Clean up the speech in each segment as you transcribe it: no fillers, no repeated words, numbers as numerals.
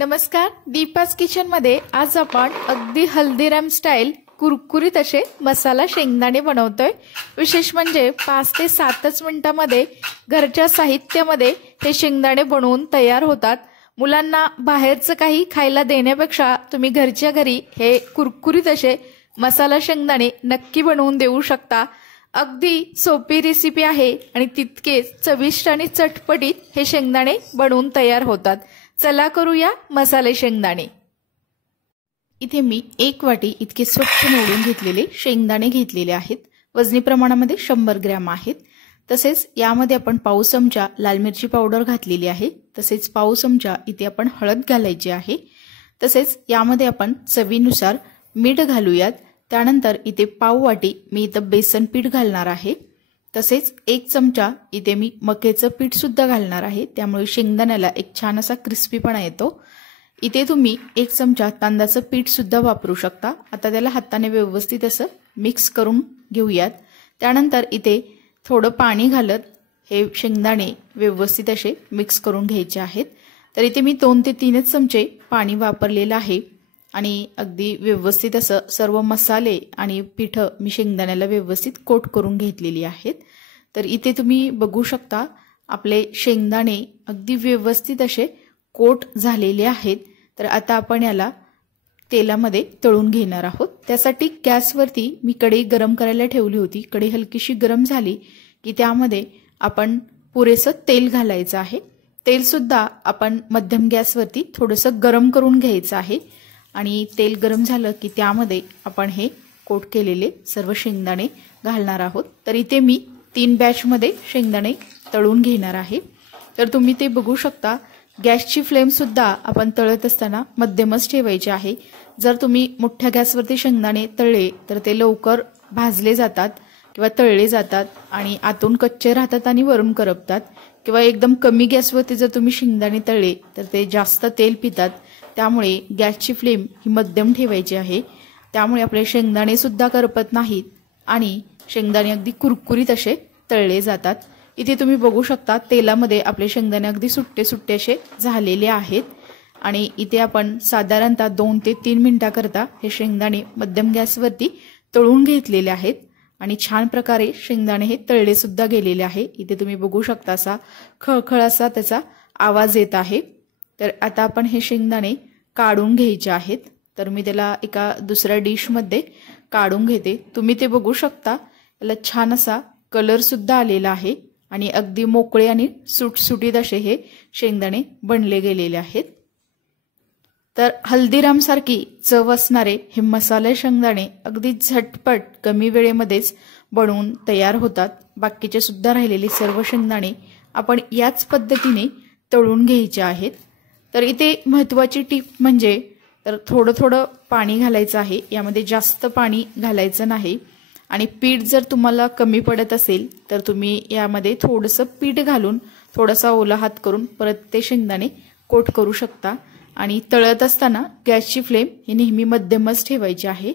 नमस्कार, दीपास किचन मध्ये आज आपण अगदी हल्दीराम स्टाईल कुरकुरीत असे मसाला शेंगदाणे बनवतोय। विशेष म्हणजे 5 ते 7 मिनिटांमध्ये घरच्या साहित्यामध्ये हे शेंगदाणे बनवून तयार होतात। मुलांना बाहेरचं काही खायला देण्यापेक्षा तुम्ही घरच्या घरी हे कुरकुरीत असे मसाला शेंगदाणे नक्की बनवून देऊ शकता। अगदी सोपी रेसिपी आहे आणि तितकेच चविष्ट आणि चटपटीत हे शेंगदाणे बनवून तयार होतात। चला करूया मसाले शेंगदाणे। इथे मी 1 वाटी इतके स्वच्छ निवडून घेतलेले शेंगदाणे घेतलेले आहेत। वजनी प्रमाणामध्ये 100 ग्रॅम आहेत। तसेच यामध्ये आपण पाव चमचा लाल मिरची पावडर घातलेली आहे। तसेच पाव चमचा इथे आपण हळद घालायची आहे। तसेच यामध्ये आपण चवीनुसार मीठ घालूयात। त्यानंतर इथे पाव वाटी मी इथे बेसन पीठ घालणार आहे। तसेच 1 चमचा इथे मी मक्याचं पीठ सुद्धा घालणार आहे, त्यामुळे शेंगदाण्याला एक छान असा क्रिस्पीपणा येतो। इथे तुम्ही 1 चमचा तांदळाचं पीठ सुद्धा वापरू शकता। आता त्याला हाताने व्यवस्थित असं मिक्स करून घेऊयात। त्यानंतर इथे थोडं पाणी घालत हे शेंगदाणे व्यवस्थित असे मिक्स करून घ्यायचे आहेत। तर इथे मी 2 ते 3 चमचे पाणी वापरलेलं आहे आणि अगदी व्यवस्थित असं सर्व मसाले आणि पीठ मी शेंगदाण्याला व्यवस्थित कोट करून घेतलेली आहेत। तर इथे तुम्ही बघू शकता आपले शेंगदाणे अगदी व्यवस्थित असे कोट झालेले आहेत। तर आता आपण याला तेलामध्ये तळून घेणार आहोत। त्यासाठी गॅसवरती मी कढई गरम करायला ठेवली होती। कढई हलकीशी गरम झाली की त्यामध्ये आपण पुरेसं तेल घालायचं आहे। तेल सुद्धा आपण मध्यम गॅसवरती थोडंसं गरम करून घ्यायचं आहे आणि तेल गरम झालं की त्यामध्ये आपण हे कोट केलेले सर्व शेंगदाणे घालणार आहोत। तर इथे मी 3 बॅच मध्ये शेंगदाणे तळून घेणार आहे। तर तुम्ही ते बघू शकता गॅसची फ्लेम सुद्धा आपण तळत असताना मध्यमच ठेवायची आहे। जर तुम्ही मोठ्या गॅसवरती शेंगदाणे तळले तर ते लवकर भाजले जातात किंवा तळले जातात आणि आतून कच्चे राहतात आणि वरून करपतात, किंवा एकदम कमी गॅसवरती जर तुम्ही शेंगदाणे तळले तर ते जास्त तेल पितात। त्यामुळे गॅसची फ्लेम ही मध्यम ठेवायची आहे। त्यामुळे आपले शेंगदाणे सुद्धा करपत नाहीत आणि शेंगदाणे अगदी कुरकुरीत असे तळले जातात। इथे तुम्ही बघू शकता तेलामध्ये आपले शेंगदाणे अगदी सुट्टे सुट्टे असे झालेले आहेत आणि इथे आपण साधारणतः 2 ते 3 मिनिटाकरता हे शेंगदाणे मध्यम गॅसवरती तळून घेतलेले आहेत आणि छान प्रकारे शेंगदाणे हे तळले सुद्धा गेलेले आहे। इथे तुम्ही बघू शकता असा खळखळ असा त्याचा आवाज येत आहे। तर आता आपण हे शेंगदाणे काढून घ्यायचे आहेत। तर मी त्याला एका दुसऱ्या डिश मध्ये काढून घेते। तुम्ही ते बघू शकता याला छान असा कलर सुद्धा आलेला आहे आणि अगदी मोकळे आणि सुटसुटीत असे हे शेंगदाणे बनले गेलेले आहेत। तर हल्दीराम सारखी चव असणारे हे मसाले शेंगदाणे अगदी झटपट कमी वेळेमध्येच बनवून तयार होतात। बाकीचे सुद्धा राहिलेले सर्व शेंगदाणे आपण याच पद्धतीने तळून घ्यायचे आहेत। तर इथे महत्त्वाची टिप म्हणजे तर थोडं थोडं पाणी घालायचं आहे, यामध्ये जास्त पाणी घालायचं नाही। आणि पीठ जर तुम्हाला कमी पडत असेल तर तुम्ही यामध्ये थोडंसं पीठ घालून थोडासा ओला हात करून परत ते शेंगदाणे कोट करू शकता। आणि तळत असताना गॅसची फ्लेम ही नेहमी मध्यमच ठेवायची आहे।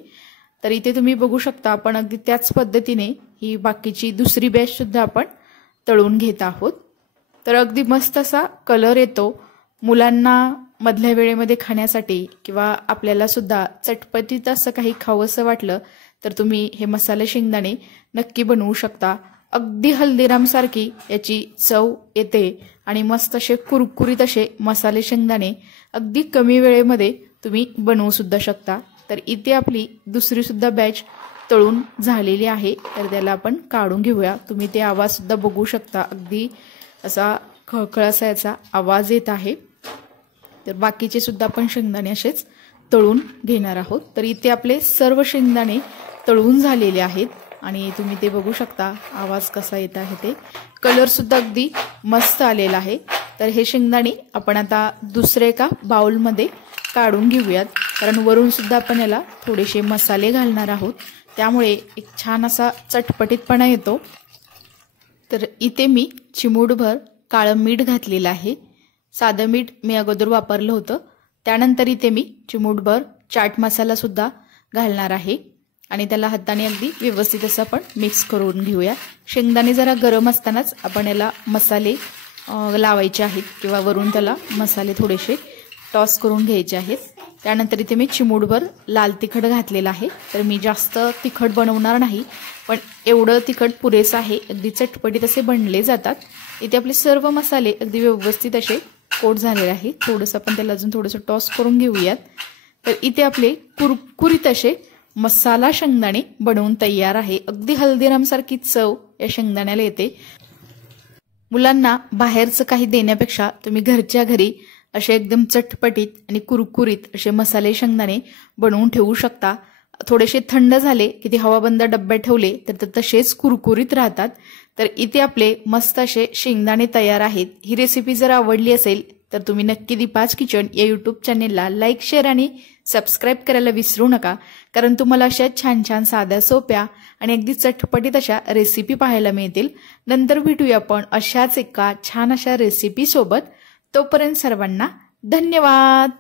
तर इथे तुम्ही बघू शकता आपण अगदी त्याच पद्धतीने ही बाकीची दुसरी बॅच सुद्धा आपण तळून घेत आहोत। तर अगदी मस्त असा कलर येतो। मुलांना मधल्या वेळेमध्ये खाण्यासाठी किंवा आपल्याला सुद्धा चटपटीत असं काही खावंसं वाटलं तर तुम्ही हे मसाले शेंगदाणे नक्की बनवू शकता। अगदी हल्दीराम सारखी याची चव येते आणि मस्त असे कुरकुरीत असे मसाले शेंगदाणे अगदी कमी वेळेमध्ये तुम्ही बनवू सुद्धा शकता। तर इथे आपली दुसरी सुद्धा बॅच तळून झालेली आहे। तर त्याला आपण काढून घेऊया। तुम्ही ते आवाज सुद्धा बघू शकता, अगदी असा खळखळ असा याचा आवाज येत आहे। तर बाकीचे सुद्धा आपण शेंगदाणे असेच तळून घेणार आहोत। तर इथे आपले सर्व शेंगदाणे तळून झालेले आहेत आणि तुम्ही ते बघू शकता आवाज कसा येत आहे, ते कलर सुद्धा अगदी मस्त आलेला आहे। तर हे शेंगदाणे आपण आता दुसरे एका बाउलमध्ये काढून घेऊयात, कारण वरून सुद्धा आपण याला थोडेसे मसाले घालणार आहोत, त्यामुळे एक छान असा चटपटीतपणा येतो। तर इथे मी चिमूटभर काळं मीठ घातलेलं आहे। साधं मीठ मी अगोदर वापरलं होतं। त्यानंतर इथे मी चिमूटभर चाट मसाला सुद्धा घालणार आहे आणि त्याला हाताने अगदी व्यवस्थित असं आपण मिक्स करून घेऊया। शेंगदाणे जरा गरम असतानाच आपण याला मसाले लावायचे आहेत किंवा वरून त्याला मसाले थोडेसे टॉस करून घ्यायचे आहेत। त्यानंतर इथे मी चिमूटभर लाल तिखट घातलेलं आहे। तर मी जास्त तिखट बनवणार नाही, पण एवढं तिखट पुरेसं आहे, अगदी चटपटीत असे बनले जातात। इथे आपले सर्व मसाले अगदी व्यवस्थित असे कोट झालेले आहेत। थोडंसं आपण त्याला अजून थोडंसं टॉस करून घेऊयात। तर इथे आपले कुरकुरीत असे मसाला शेंगदाणे बनवून तयार आहे। अगदी हल्दीराम सारखी चव या शेंगदाण्याला येते। मुलांना बाहेरचं काही देण्यापेक्षा तुम्ही घरच्या घरी असे एकदम चटपटीत आणि कुरकुरीत असे मसाले शेंगदाणे बनवून ठेवू शकता। थोडेसे थंड झाले की ते हवाबंद डब्यात ठेवले तर ते तसेच कुरकुरीत राहतात। तर इथे आपले मस्त असे शेंगदाणे तयार आहेत। ही रेसिपी जर आवडली असेल तर तुम्ही नक्की दीपाज किचन या यूट्यूब चॅनेलला लाईक, शेअर आणि सबस्क्राईब करायला विसरू नका, कारण तुम्हाला अशा छान छान साध्या सोप्या आणि अगदी चटपटीत अशा रेसिपी पाहायला मिळतील। नंतर भेटूया आपण अशाच एका छान अशा रेसिपी सोबत। तोपर्यंत सर्वांना धन्यवाद।